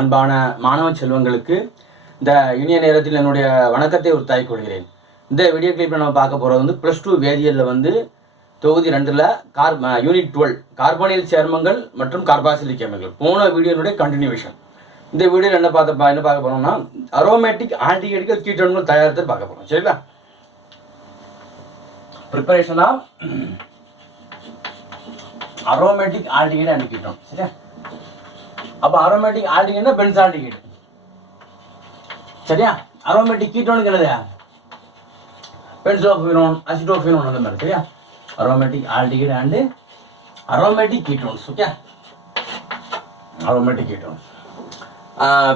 அன்பான மாணவ செல்வங்களுக்கு இந்த இனிய நேரத்தில் என்னுடைய வணக்கத்தை உரித்தாக்கிக் கொள்கிறேன். இந்த வீடியோ கிளிப்பில் நம்ம பார்க்க போகிறது வந்து +2 வேதியியலில் வந்து தொகுதி 2ல் யூனிட் 12 கார்பனியல் சேர்மங்கள் மற்றும் கார்பாக்சிலிக் அமிலங்கள் போன வீடியோனுடைய கண்டினியூவேஷன். இந்த வீடியோவில் என்ன பார்க்க போகிறோம்னா அரோமேட்டிக் ஆல்டிகைடுகள் கீட்டோன்கள் தயாரித்து பார்க்க போகிறோம். சரிங்களா? Preparation of aromatic aldehyde and ketone. சரியா? அப்போ அரோமேட்டிக் ஆல்டிகைடுனா பென்சால்டிகைடு. சரியா? அரோமேட்டிக் கீட்டோனுக்கு என்னது? பென்சோஃபினோன், அசிட்டோஃபினோன் அந்த மாதிரி. சரியா? Aromatic aldehyde and aromatic ketones. Okay, aromatic ketones.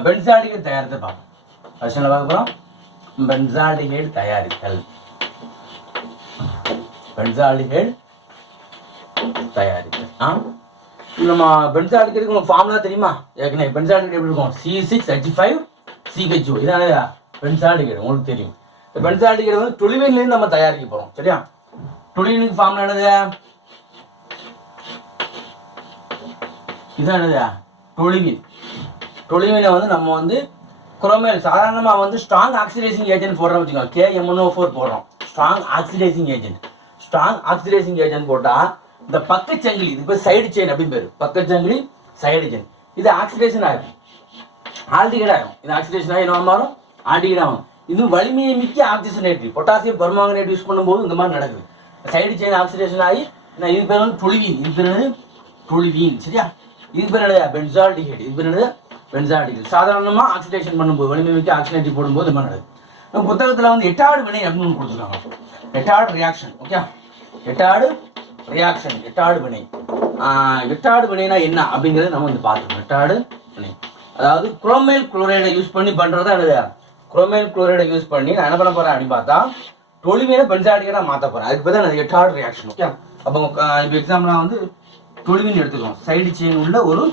Benzaldehyde தயாரித்து பார்ப்போம். ஃபர்ஸ்ட் என்ன பார்க்க போகிறோம்? பென்சால்டிகைடு தயாரித்தல். பென்சால்டிகைடு தயாரித்தல். நம்ம பென்சால்டிகைடுக்கு உங்களுக்கு ஃபார்முலா தெரியுமா? ஏற்கனவே பென்சால்டிகைடு எப்படி இருக்கும்? C6H5CHO. இதான் பென்சால்டிகைடு, உங்களுக்கு தெரியும். இந்த பென்சால்டிகைடு வந்து டொலுவீன்லேருந்து நம்ம தயாரிக்க போகிறோம். சரியா? டொலுவீனுக்கு ஃபார்முலா என்னது? இதான் என்னது? டொலுவீன். டொலுவீனை வந்து நம்ம வந்து குரோமைல் சாதாரணமாக வந்து ஸ்ட்ராங் ஆக்சிடைசிங் ஏஜென்ட் போடுறோம் வச்சுக்கோங்க. KMnO4 போடுறோம். Strong oxidising agent. Strong oxidising agent போட்டால் இந்த பக்கச்சங்கிலி, இது பேர் சைடு செயின் அப்படின்னு பேர். பக்கச்சங்கிலி சைடு செயின். இது ஆக்சிடேஷன் ஆகும், ஆல்டிகைடு ஆகும். இது ஆக்சிடேஷன் ஆகி என்ன மாறும்? ஆல்டிகைடு ஆகும். இது வலிமையை மிக்க ஆக்சிஜனேட்டிவ் பொட்டாசியம் பெர்மாங்கனேட் யூஸ் பண்ணும்போது இந்த மாதிரி நடக்குது. சைடு செயின் ஆக்சிடேஷன் ஆகி இது பேர் வந்து டொலுவீன். இது பேர் என்னது? டொலுவீன். சரியா? இது பேர் என்னது? பென்சால்டிகைடு. இது பேர் என்னது? பென்சால்டிகைடு. சாதாரணமாக ஆக்சிடேஷன் பண்ணும்போது வலிமை மிக்க ஆக்சிடேட்டிவ் போடும்போது இந்த மாதிரி நடக்குது. நம்ம புத்தகத்தில் வந்து எட்டாடு வினை அப்படின்னு கொடுத்துருக்காங்க. எட்டாடு ரியாக்ஷன். ஓகே, எட்டாடு ரியாக்ஷன், எட்டாடு வினை. எட்டாடு வினைனா என்ன அப்படிங்கிறத நம்ம வந்து பார்த்துக்கணும். எட்டாடு வினை அதாவது குரோமைல் குளோரைடை யூஸ் பண்ணி பண்ணுறதா என்னது? குரோமைல் குளோரைடை யூஸ் பண்ணி நான் என்ன பண்ண போகிறேன் அப்படின்னு பார்த்தா டொலுவீனை பென்சால்டிகைடாக மாற்ற போகிறேன். அதுக்கு பார்த்தா அது எட்டாடு ரியாக்ஷன். ஓகே, அப்போ இப்போ எக்ஸாம்பிளாக வந்து டொலுவீன் எடுத்துக்கோம். சைடு செயின் உள்ள ஒரு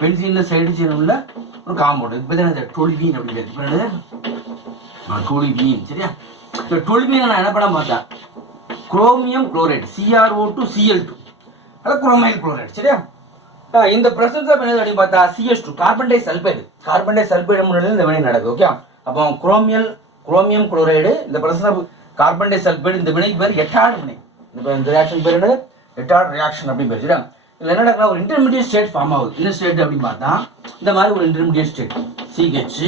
பென்சீனில் சைடு செயின் உள்ள ஒரு காம்பவுண்ட். இதுக்கு பார்த்தா என்னது? டொலுவீன் அப்படிங்கிறது. இப்போ என்னது? டொலுவீன். சரியா? இப்போ டொலுவீனை நான் என்ன பண்ண பார்த்தேன்? குரோமியம் குளோரைடு CrO2Cl2 அதாவது குரோமைல் குளோரைடு. சரியா? இந்த பிரசன்ஸ் ஆஃப் என்னது அப்படின்னு பார்த்தா CH2 carbon disulphide. Carbon disulphide முன்னாடி இந்த வினை நடக்குது. ஓகே, அப்போ குரோமியம் குளோரைடு இந்த presence of carbon disulphide இந்த வினைக்கு பேர் எட்டாடு வினை. இந்த ரியாக்ஷன் பேர் என்னது? எட்டாடு ரியாக்ஷன் அப்படின்னு பேர். சரியா? இதில் என்ன நடக்குது? ஒரு இன்டர்மீடியட் ஸ்டேட் ஃபார்ம் ஆகுது. என்ன ஸ்டேட் அப்படின்னு பார்த்தா இந்த மாதிரி ஒரு இன்டர்மீடியட் ஸ்டேட் CH.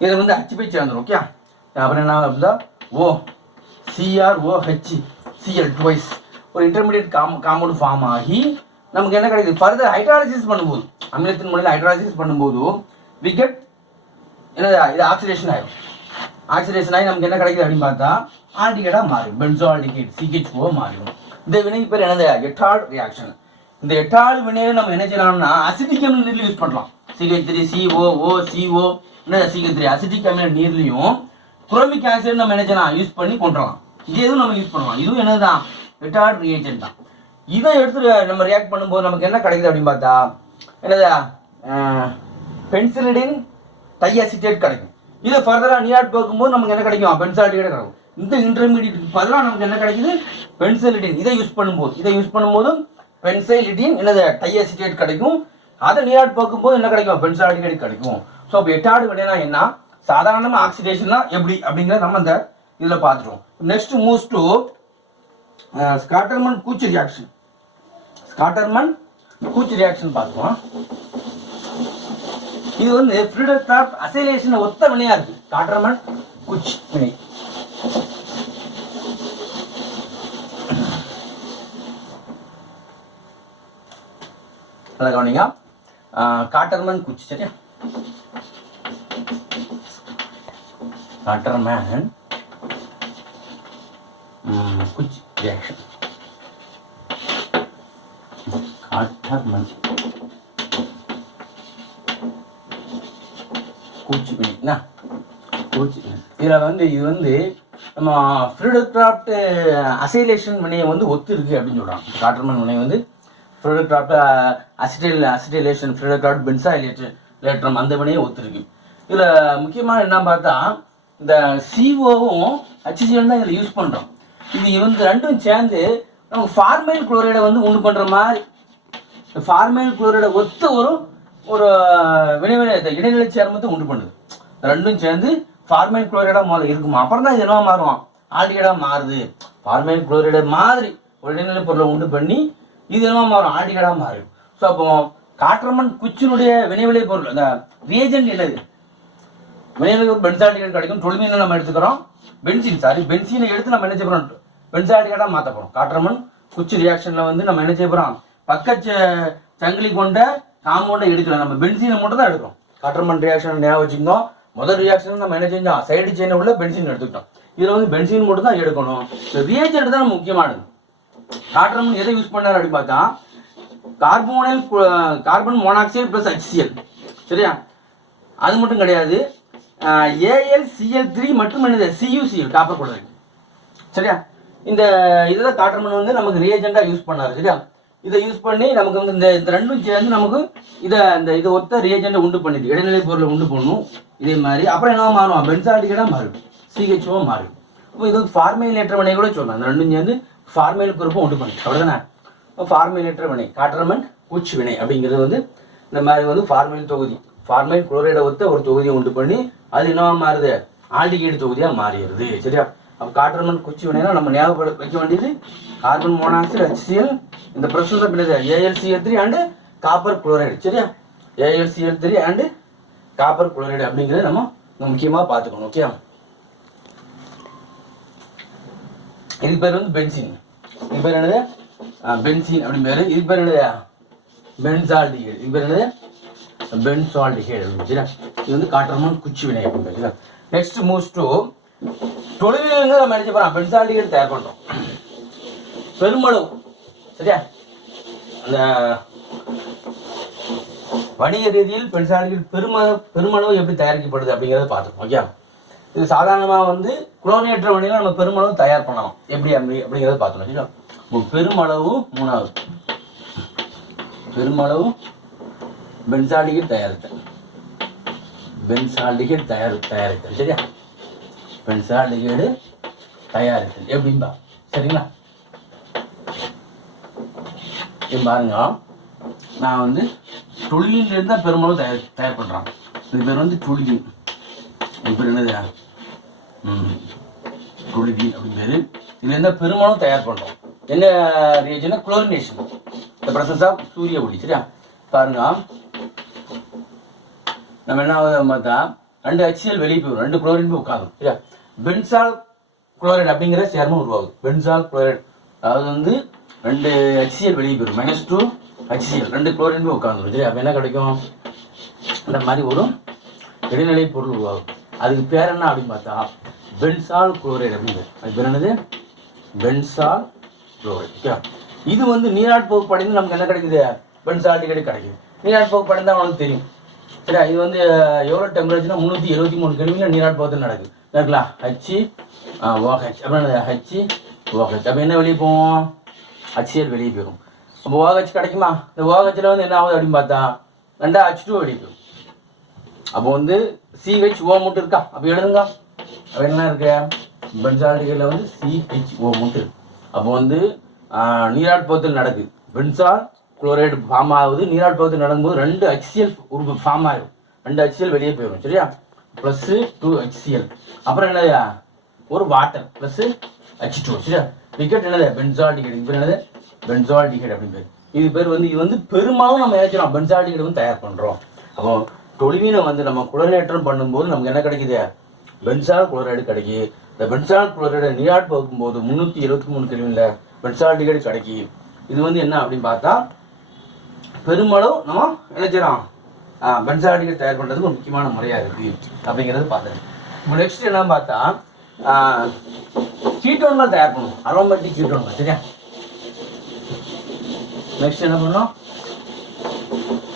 இதில் வந்து HB சேர்ந்துடும். ஓகே, அப்புறம் என்ன அப்படின்னா CrOHCl ட்வைஸ் ஒரு இன்டர்மீடியட் காம்பவுண்ட் ஃபார்ம் ஆகி நமக்கு என்ன கிடைக்குது? ஃபர்தர் ஹைட்ராலிசிஸ் பண்ணும்போது, அமிலத்தின் முறையில் ஹைட்ராலிசிஸ் பண்ணும்போது விகெட் என்னது? இது ஆக்சிடேஷன் ஆகும். ஆக்சிடேஷன் ஆகி நமக்கு என்ன கிடைக்குது அப்படின்னு பார்த்தா ஆல்டிகைடாக மாறும். பென்சோல்டிகைடு CHO மாறிடும். இந்த வினைக்கு பேர் என்னது? எட்டாடு ரியாக்ஷன். இந்த எட்டாடு வினையில நம்ம என்ன செய்யலாம்னா அசிட்டிக் அமில நீரில் யூஸ் பண்ணலாம். CH3COO என்ன CH3 அசிட்டிக் அமில நீர்லையும் குரோமிக் ஆசிட் நம்ம என்ன செய்யலாம்? யூஸ் பண்ணி கொண்டுறலாம். இது எதுவும் நம்ம யூஸ் பண்ணலாம். இதுவும் என்னதுதான்? எட்டாடு ரியாக்ஷன் தான். இதை எடுத்து நம்ம ரியாக்ட் பண்ணும்போது நமக்கு என்ன கிடைக்குது அப்படின்னு பார்த்தா என்னது? பென்சிலிடின் டைஅசிட்டேட் கிடைக்கும். இதை ஃபர்தராக நீராட் பார்க்கும்போது நமக்கு என்ன கிடைக்கும்? பென்சால்டிகைடு கிடைக்கும். இந்த இன்டர்மீடியட் பதிலாக நமக்கு என்ன கிடைக்குது? பென்சிலிடின். இதை யூஸ் பண்ணும்போது பென்சிலிடின் என்னது? டைஅசிட்டேட் கிடைக்கும். அதை நீராட் பார்க்கும்போது என்ன கிடைக்கும்? பென்சால்டிகைடு கிடைக்கும். ஸோ இப்போ எட்டாடு வினைனா என்ன, சாதாரணமாக ஆக்சிடேஷன் தான் எப்படி அப்படிங்கிறத நம்ம இந்த இதில் பார்த்துருவோம். Next moves to Gattermann Koch reaction. Gattermann Koch reaction பார்த்துருவோம். இது வந்து ஃப்ரீடர்கிராஃப்ட் அசைலேஷன் ஒத்த வினையா இருக்கு. ஸ்காட்டர்மன் கூச் வினை. நல்லா கவனிங்க. காட்டர்மன் கூச். சரியா? காட்டர்மேன் குச் ரியாக்ஷன். காட்டர்மன் கூச் வினை. கூச் இதில் வந்து இது வந்து நம்ம ஃப்ரீடர்கிராஃப்ட் அசைலேஷன் வினையை வந்து ஒத்து இருக்கு அப்படின்னு சொல்கிறாங்க. காட்டர்மன் வினை வந்து ஃப்ரீடர்கிராஃப்ட் அசிடைலேஷன் ஃப்ரீடர்கிராஃப்ட் பென்சாயிலேட்ரம் அந்த வினையை ஒத்துருக்கு. இதில் முக்கியமாக என்ன பார்த்தா இந்த COவும் HCl தான் இதில் யூஸ் பண்ணுறோம். இது வந்து ரெண்டும் சேர்ந்து நமக்கு ஃபார்மைல் குளோரைடை வந்து உண்டு பண்ணுற மாதிரி ஃபார்மைல் குளோரைடை ஒத்த ஒரு ஒரு இடைநிலை சேர்மத்தை உண்டு பண்ணுது. ரெண்டும் சேர்ந்து ஃபார்மைல் குளோரைடாக முதல்ல இருக்குமா, அப்புறம் தான் இது என்னவா மாறும், ஆல்டிகைடாக மாறுது. ஃபார்மைல் குளோரைடு மாதிரி ஒரு இடைநிலை பொருளை உண்டு பண்ணி இது என்னவா மாறும், ஆல்டிகைடாக மாறும். ஸோ அப்போ காற்றமன் குச்சினுடைய வினைவிலை பொருள் அந்த ரியேஜென்ட் என்னது, வினைவிலை பொருள் பென்சால்டிகைடு கிடைக்கும். டொலுமீனை நம்ம எடுத்துக்கிறோம், பென்சீனை எடுத்து நம்ம என்ன செய்ய போகிறோம், பென்சால்டிகைடாக மாற்ற போகிறோம். காற்றமன் குச்சி ரியாக்ஷனில் வந்து நம்ம என்ன செய்ய போகிறோம், சங்கிலி கொண்ட காம்பவுண்டை எடுக்கல, நம்ம பென்சீனை மட்டும் தான் எடுக்கிறோம். காற்றமன் ரியாக்ஷன் ஞாபகம் வச்சுக்கோங்க. முதல் ரியாக்ஷன் நம்ம என்ன செஞ்சோம், சைடு செயினை உள்ள பென்சீன் எடுத்துக்கிட்டோம். இதில் வந்து பென்சீன் மட்டும் தான் எடுக்கணும். ரியேஜென்ட் தான் முக்கியமானது. காற்றமன் எதை யூஸ் பண்ணார் அப்படின்னு பார்த்தா கார்பன் மோனாக்சைடு ப்ளஸ் HCl. சரியா, அது மட்டும் கிடையாது, AlCl3 மற்றும் என்னது CuCl காப்பர் குளோரைடு. சரியா, இந்த இதில் காற்றமன் வந்து நமக்கு ரியேஜெண்டாக யூஸ் பண்ணார். சரியா, இதை யூஸ் பண்ணி நமக்கு வந்து இந்த ரெண்டும் சேர்ந்து நமக்கு இதை ஒத்த ரியேஜெண்டை உண்டு பண்ணிது, இடைநிலை பொருளை உண்டு பண்ணும். இதே மாதிரி அப்புறம் என்ன மாறும், பென்சால்டிகைடாக மாறும், CHO மாறும். இப்போ இது ஃபார்மைலேற்ற வினை கூட சொல்லலாம். அந்த ரெண்டும் சேர்ந்து ஃபார்மைல் குரூப்பும் உண்டு பண்ணுது. அப்படிதானே, ஃபார்மைலேற்ற வினை காற்றமன் குச்சி வினை அப்படிங்கிறது வந்து இந்த மாதிரி வந்து ஃபார்மைல் தொகுதி, ஃபார்மைல் குளோரைடை ஒத்த ஒரு தொகுதியை உண்டு பண்ணி அது என்னவா மாறுது, ஆல்டிகைடு தொகுதியாக மாறிடுது. சரியா, அப்போ காற்றமன் குச்சி வினைனா நம்ம ஞாபகம் வைக்க வேண்டியது கார்பன் மோனாக்சைடு HCl, இந்த பிரசன்ஸ் பின்னது AlCl3 அண்டு காப்பர் குளோரைடு. சரியா, AlCl3 அண்டு காப்பர் குளோரைடு அப்படிங்கிறத நம்ம முக்கியமாக பார்த்துக்கணும். ஓகே, இதுக்கு பேர் வந்து பென்சீன். இது பேர் என்னது, பென்சீன் அப்படின்னு பேர். இதுக்கு பேர் என்னது, பென்சால்டிகைடு. இதுக்கு பேர் என்னது, பென்சால்டிகைடு அப்படின்னு. சரியா, இது வந்து காற்றமன் குச்சி வினை அப்படின்னு. சரியா, நெக்ஸ்ட் மூவ்ஸ் டு தொழுவிலிருந்து நம்ம நினைச்சு போகிறோம் பென்சால்டிகைடு தயார் பண்ணுறோம் பெருமளவு. சரியா, அந்த வணிக ரீதியில் பென்சால்டிகைடு பெருமளவு எப்படி தயாரிக்கப்படுது அப்படிங்கிறத பார்த்துக்கணும். ஓகே, இது சாதாரணமாக வந்து குளோனேற்ற வணிகளை நம்ம பெருமளவு தயார் பண்ணலாம் எப்படி அப்படிங்கிறத பார்த்துக்கணும். சரியா, பெருமளவு மூணாவது, பெருமளவு பென்சால்டிகைடு தயாரித்தல், பென்சால்டிகைடு தயாரித்தல். சரியா, பென்சால்டிகைடு தயாரித்தல் எப்படின்பா. சரிங்களா, பாருங்க, நான் வந்து டொலுவீன்லேருந்து தான் பெருமளவு தயார் பண்ணுறாங்க. இது பேர் வந்து டொலுவீன். இது பேர் என்னது, டொலுவீன் அப்படின்னு பேர். இதுலேருந்து பெருமளவு தயார் பண்ணுறோம். என்ன ரியேஜென்ட்னா குளோரினேஷன், இந்த ப்ராசஸ் ஆஃப் சூரிய ஒளி. சரியா, பாருங்க, நம்ம என்ன ஆகுது பார்த்தா 2 HCl வெளியே போயிடும், 2 குளோரின் போய் உட்காந்து. சரியா, பென்சால் குளோரைடு அப்படிங்கிற சேர்மம் உருவாகுது. பென்சால் குளோரைடு அதாவது வந்து 2 HCl வெளியே போயிடும், -2 HCl, 2 குளோரின் போய் உட்காந்துடும். சரி, அப்போ என்ன கிடைக்கும், இந்த மாதிரி ஒரு இடைநிலை பொருள் உருவாகும். அதுக்கு பேர் என்ன அப்படின்னு பார்த்தா பென்சால் குளோரைடு அப்படிங்கிறது. அது பேர் என்னது, பென்சால் குளோரைடு. ஓகே, இது வந்து நீராட்பகுப்பு படைந்து நமக்கு என்ன கிடைக்குது, பென்சால்டிகைடு கிடைக்குது. நீராட்பகுப்பு படைந்தால் அவனுக்கு தெரியும். சரியா, இது வந்து எவ்வளோ டெம்பரேச்சர்னா 373 கெல்வின்ல நீராட்பகுப்பு நடக்குது. இருக்கலாம் HOH அப்புறம் HOH. அப்போ என்ன வெளியே போவோம், HCl வெளியே போயிடும். அப்போ OH கிடைக்குமா, இந்த OHல வந்து என்ன ஆகுது அப்படின்னு பார்த்தா 2 H2 வெளியே போயிடும். அப்போ வந்து CHO மட்டும் இருக்கா, அப்போ எழுதுங்க. அப்போ என்ன இருக்கு, பென்சால்டிகைடில் வந்து CHO மட்டும் இருக்கு. அப்போ வந்து நீராட்பகுத்தல் நடக்குது, பென்சால் குளோரைடு ஃபார்ம் ஆகுது. நீராட்பகுத்தல் நடக்கும்போது 2 HCl ஃபார்ம் ஆகிடும், 2 HCl வெளியே போயிடும். சரியா, +2 HCl. அப்புறம் என்னது, ஒரு வாட்டர் +H2. சரியா, விக்கெட் என்னது, பென்சால்டிகைடு. இது பேர் என்னது, பென்சால்டிகைடு அப்படின்னு பேர். இது பேர் வந்து இது வந்து பெரும்பாலும் நம்ம நினைச்சிடும் பென்சால்டிகைடு வந்து தயார் பண்ணுறோம். அப்போ டொலுவீனை வந்து நம்ம குளோரினேற்றம் பண்ணும்போது நமக்கு என்ன கிடைக்குது, பென்சால் குளோரைடு கிடைக்குது. இந்த பென்சால் குளோரைடை நீராட்பகுக்கும் போது 373 கெல்வின்ல பென்சால்டிகைடு கிடைக்கி. இது வந்து என்ன அப்படின்னு பார்த்தா பெருமளவு நம்ம நினைச்சிடோம் பென்சால்டிகைடு தயார் பண்ணுறதுக்கு ஒரு முக்கியமான முறையாக இருக்குது அப்படிங்கிறது பார்த்தது. இப்போ நெக்ஸ்ட் என்ன பார்த்தா கீட்டோன்கள் தயார் பண்ணுவோம், அரோமேட்டிக் கீட்டோன்கள். சரியா, நெக்ஸ்ட் என்ன பண்ணோம்,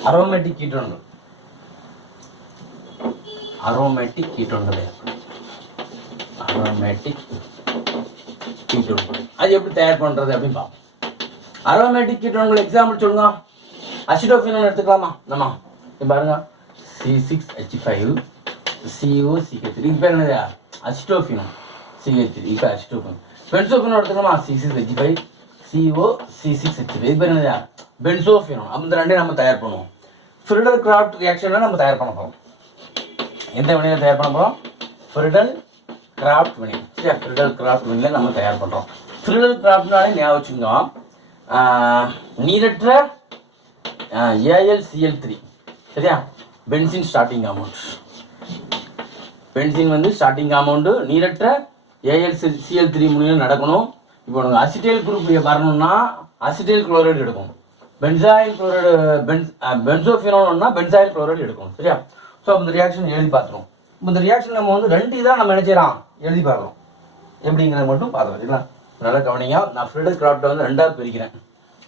அரோமேட்டிக் கீட்டோன்கள். அரோமேட்டிக் கீட்டோன்கள் தயார் பண்ணுவோம், அரோமேட்டிக் கீட்டோன்கள். அது எப்படி தயார் பண்ணுறது அப்படின்னு பார்ப்போம். அரோமேட்டிக் கீட்டோன்கள் எக்ஸாம்பிள் சொல்லுங்க. அசிடோஃபினோன் எடுத்துக்கலாமா, நம்ம பாருங்க, C6H5 COCH3. இது பேர் என்னது, அசிடோஃபினோன். CH3 இப்போ அசிடோஃபினோன். பென்சோஃபினோன் எடுத்துக்கலாமா, C6H5 CO C6H5. இது பேர் என்னது, பென்சோஃபினோன். அப்போ இந்த ரெண்டையும் நம்ம தயார் பண்ணுவோம். ஃப்ரிடல் கிராஃப்ட் ரியாக்ஷனில் நம்ம தயார் பண்ண போகிறோம். எந்த வினையில் தயார் பண்ண போகிறோம்? ஃப்ரிடல் கிராஃப்ட் வினை. சரியா? ஃப்ரிடல் கிராஃப்ட் வினையில் நம்ம தயார் பண்ணுறோம். ஃப்ரிடல் கிராஃப்ட்னாலே ஞாபகம் வச்சுக்கோங்க, நீரற்ற AlCl3. சரியா? Benzene starting compound. பென்சின் வந்து ஸ்டார்டிங் காம்பவுண்டு நீரற்ற AlCl3 முன்னிலையில் நடக்கணும். இப்போ உனக்கு அசிட்டைல் குரூப் வரணும்னா அசிட்டைல் குளோரைடு எடுக்கும். பென்சாயில் குளோரைடு பென்சோஃபினோன்னா பென்சாயில் குளோரைடு எடுக்கணும். சரியா? ஸோ இந்த ரியாக்ஷன் எழுதி பார்த்துருவோம். இப்போ இந்த ரியாக்ஷன் நம்ம வந்து 2 இதாக நம்ம நினைச்சிடலாம் எழுதி பார்க்குறோம். எப்படிங்கிறத மட்டும் பார்த்துக்கலாம். சரிங்களா? நல்லா கவனிங்க. நான் ஃப்ரிடல் கிராஃப்ட்டை வந்து 2ஆக பிரிக்கிறேன்.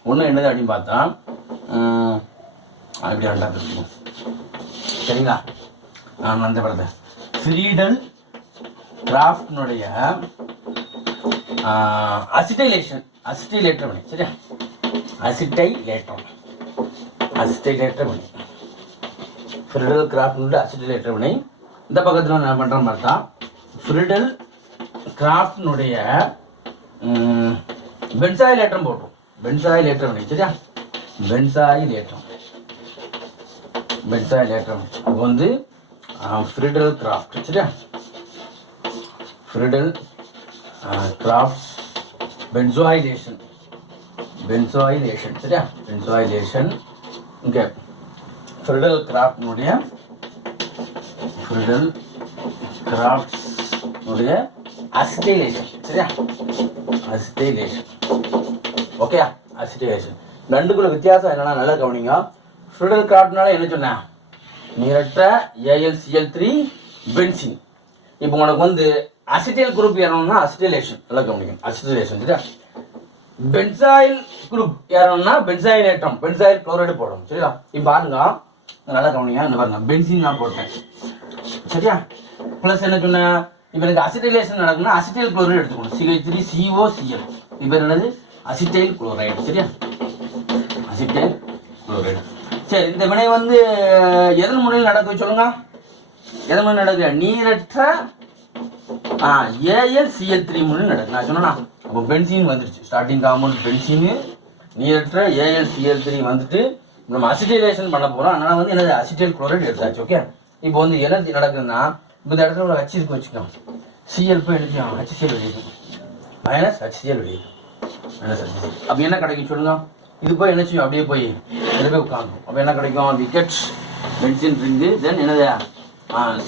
ஒன்று என்னது அப்படின்னு பார்த்தா அப்படி 2ஆக பிரிச்சுக்கோம். சரிங்களா? நான் அந்த படத்தை ஃப்ரிடல் கிராஃப்டினுடைய அசிட்டைலேற்ற வினை. சரியா? அசிட்டைலேற்ற வினை. ஃப்ரிடல் கிராஃப்டினுடைய அசிட்டைலேற்ற வினை. இந்த பக்கத்தில் என்ன பண்ணுற மாதிரி தான் ஃப்ரிடல் கிராஃப்டினுடைய பென்சாயில் ஏற்றம் போட்டோம். பென்சாயில் ஏற்ற வினை. சரியா? பென்சாயில் ஏற்றம் அது வந்து ஃப்ரிடல் கிராஃப்ட். சரியா? Friedel Crafts benzoylation. சரியா? பென்சோயிலேஷன். இங்கே ஃப்ரிடல் கிராஃப்டினுடைய அசிட்டைலேஷன். சரியா? அசிட்டைலேஷன். ஓகே, அசிட்டைலேஷன். ரெண்டுக்குள்ள வித்தியாசம் என்னன்னா நல்லா கவனிங்க. ஃப்ரிடல் கிராஃப்ட்னால என்ன சொன்னேன்? நீரற்ற AlCl3 பென்சின். இப்போ உனக்கு வந்து அசிட்டைல் குரூப் ஏறணும்னா அசிட்டைலேஷன். நல்லா கவனிங்க, அசிட்டைலேஷன். சரியா? பென்சாயில் குரூப் ஏறணும்னா பென்சாயில் ஏற்றம், பென்சாயில் குளோரைடு போடணும். சரியா? இப்போ பாருங்க, நல்லா கவனிங்க. என்ன பாருங்க, பென்சின் நான் போட்டேன். சரியா? ப்ளஸ் என்ன சொன்னேன்? இப்போ எனக்கு அசிட்டைலேஷன் நடக்குன்னா அசிட்டைல் குளோரைடு எடுத்துக்கணும். CH3COCl. இப்போ என்னது? Acetyl chloride. சரியா? Acetyl chloride. சரி, இந்த வினை வந்து எதன் முறையில் நடக்குது சொல்லுங்க? எதன் முறையில் நடக்குது? நீரற்ற AlCl3 முறையில் நடக்குது. நான் சொன்னா அப்போ பென்சின் வந்துருச்சு. ஸ்டார்டிங் காம்பவுண்ட் பென்சின், நீரற்ற AlCl3 வந்துட்டு நம்ம அசிட்டைலேஷன் பண்ண போகிறோம். அதனால் வந்து என்னது? அசிட்டைல் குளோரைடு எடுத்தாச்சு. ஓகே, இப்போ வந்து எனர்ஜி நடக்குதுன்னா இப்போ இந்த இடத்துல ஒரு H இருக்கு வச்சுக்கோங்க. Cl போய் என்ன செய்யும்? HCl வெளியிடும். -HCl வெளியிடும். அப்போ என்ன கிடைக்கும் சொல்லுங்க? இது போய் என்ன செய்யும்? அப்படியே போய் போய் உட்காந்துரும். அப்போ என்ன கிடைக்கும்? விக்கெட் பென்சின் ரிங்கு, தென் என்னது?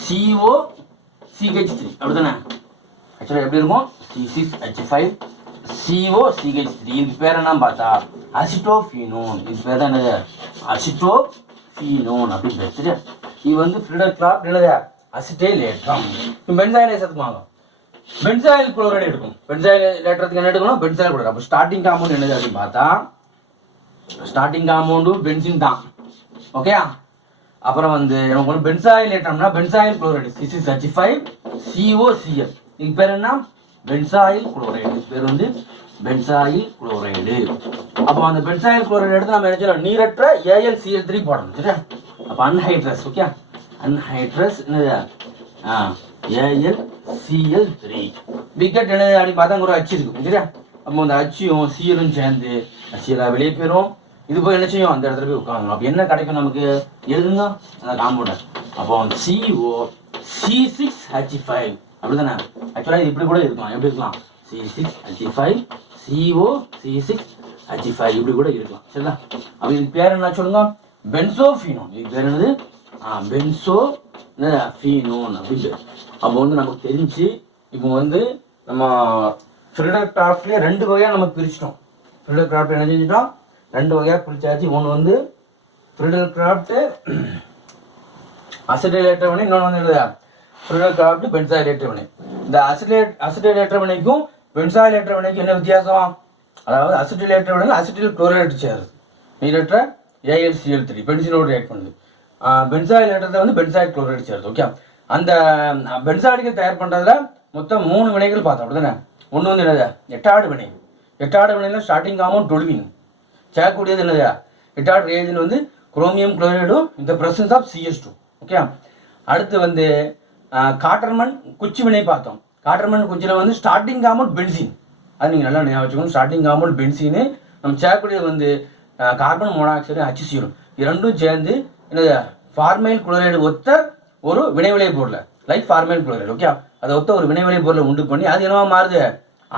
COCH3. அப்படி தானே? ஆக்சுவலாக எப்படி இருக்கும்? C6H5 COCH3. இதுக்கு பேர் என்ன பார்த்தா அசிட்டோஃபீனோன். இது பேர் தான் என்னது? அசிட்டோஃபீனோன் அப்படின்னு பேர். சரியா? இது வந்து ஃப்ரிடல் கிராஃப்ட் என்னது? அசிட்டைலேற்றம். பென்சாயிலேஷத்துக்கு வாங்க, பென்சாயில் குளோரைடு எடுக்கும். பென்சாயிலேற்றத்துக்கு என்ன எடுக்கணும்? Benzoyl chloride. அப்போ ஸ்டார்டிங் காம்பவுண்ட் என்னது அப்படின்னு பார்த்தா ஸ்டார்டிங் காம்பவுண்டு பென்சின் தான். ஓகே, அப்புறம் வந்து எனக்கு ஒன்று பென்சாயில் ஏற்றம்னா பென்சாயில் குளோரைடு C6H5 COCl. இதுக்கு பேர் என்ன? Benzoyl chloride. இது பேர் வந்து பென்சாயில் குளோரைடு. அப்போ அந்த பென்சாயில் குளோரைடு எடுத்து நம்ம என்ன செய்யலாம்? நீரற்ற AlCl3 போடணும். சரியா? அப்போ அன்ஹைட்ரஸ். ஓகே, அன்ஹைட்ரஸ் என்னது? AlCl3. விக்கெட் என்னது அப்படின்னு பார்த்தா அங்கே ஒரு H இருக்கு. சரியா? அப்போ அந்த Hயும் Cலும் சேர்ந்து Cl வெளியே போயிடும். இது போய் என்ன செய்யும்? அந்த இடத்துல போய் உட்காந்துடும். அப்போ என்ன கிடைக்கும் நமக்கு? எழுதுங்க அந்த காம்பவுண்டை. அப்போ CO C6H5. அப்படி தானே? ஆக்சுவலாக இது இப்படி கூட இருக்கலாம். எப்படி இருக்கலாம்? C6H5 CO C6H5 இப்படி கூட இருக்கலாம். சரிங்களா? அப்போ இதுக்கு பேர் என்ன சொல்லுங்க? பென்சோஃபீனோன். இதுக்கு பேர் என்னது? பென்சோஃபீனோன் அப்படின்னு. அப்போ வந்து நமக்கு தெரிஞ்சு இப்போ வந்து நம்ம ஃப்ரிடல் கிராஃப்ட்லேயே 2 வகையாக நம்ம பிரிச்சிட்டோம். ஃப்ரிடல் கிராஃப்ட் என்ன செஞ்சிட்டோம்? 2 வகையாக பிரிச்சாச்சு. ஒன்று வந்து ஃப்ரிடல் கிராஃப்ட் அசிட்டைலேற்ற வினை, இன்னொன்று வந்து என்னது? ஃப்ரிடல் கிராஃப்ட் பென்சாயிலேற்ற வினை. இந்த அசிட்டைலேற்ற வினைக்கும் பென்சாயிலேற்ற வினைக்கும் என்ன வித்தியாசம்? அதாவது அசிட்டைலேற்ற வினையில் அசிட்டைல் குளோரைடு சேருது. நீரற்ற AlCl3 பென்சினோடு ரியாக்ட் பண்ணுது. பென்சாயிலேற்றத்தை வந்து பென்சாயில் குளோரைடு சேருது. ஓகே, அந்த பென்சாயிலுக்கு தயார் பண்ணுறதுல மொத்தம் 3 வினைகள் பார்த்தோம். அப்படி தானே? ஒன்று வந்து என்னது? எட்டாடு வினை. எட்டாடு வினையில் ஸ்டார்டிங் காம்பவுண்ட் டொலுவின் சேர்க்கக்கூடியது என்னது? எட்டாடு ரியேஜன் வந்து குரோமியம் குளோரைடும் இந்த பிரசன்ஸ் ஆஃப் CH2. ஓகே, அடுத்து வந்து காட்டர்மன் குச்சி வினை பார்த்தோம். காட்டர்மன் குச்சியில் வந்து ஸ்டார்டிங் காம்பவுண்ட் பென்சின். அது நீங்கள் நல்லா ஞாபகம் வச்சுக்கணும். ஸ்டார்டிங் காம்பவுண்ட் பென்சின் நம்ம சேர்க்கக்கூடியது வந்து கார்பன் மோனாக்சைடு HCl. இது ரெண்டும் சேர்ந்து என்னது ஃபார்மைல் குளோரைடு ஒத்த ஒரு வினைவிளை பொருளை லைக் ஃபார்மைல் குளோரைடு. ஓகே, அதை ஒத்த ஒரு வினைவிளை பொருளை உண்டு பண்ணி அது என்னவா மாறுது,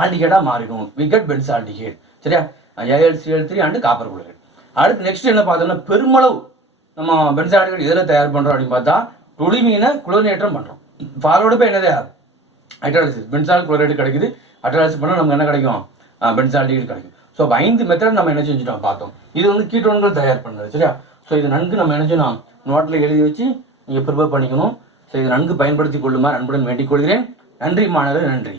ஆல்டிகேட்டாக மாறிடும். We get benzaldehyde. சரியா, AlCl3 அண்ட் காப்பர் குளோரைடு. அடுத்து நெக்ஸ்ட் என்ன பார்த்தோம்னா, பெருமளவு நம்ம பென்ஸ் ஆல்டிகேட் இதில் தயார் பண்ணுறோம் அப்படின்னு பார்த்தா டொலிமீனை குளோரினேற்றம் பண்ணுறோம். ஃபாலோடு போய் என்னது ஹைட்ராலிசிஸ், பென்சால் குளோரைடு கிடைக்குது. ஹைட்ராலிசிஸ் பண்ணால் நமக்கு என்ன கிடைக்கும், பென்ஸ் ஆல்டிகேட் கிடைக்கும். ஸோ 5 மெத்தட் நம்ம என்ன செஞ்சுட்டோம் பார்த்தோம். இது வந்து கீட்டோன்கள் தயார் பண்ணுறது. சரியா, ஸோ இது நன்கு நம்ம என்ன செய்யணும், நோட்டில் எழுதி வச்சு நீங்கள் ப்ரிப்பேர் பண்ணிக்கணும். ஸோ இது நன்கு பயன்படுத்தி கொள்ளுமாறு அன்புடன் வேண்டிக் கொள்கிறேன். நன்றி மாணவர்கள், நன்றி.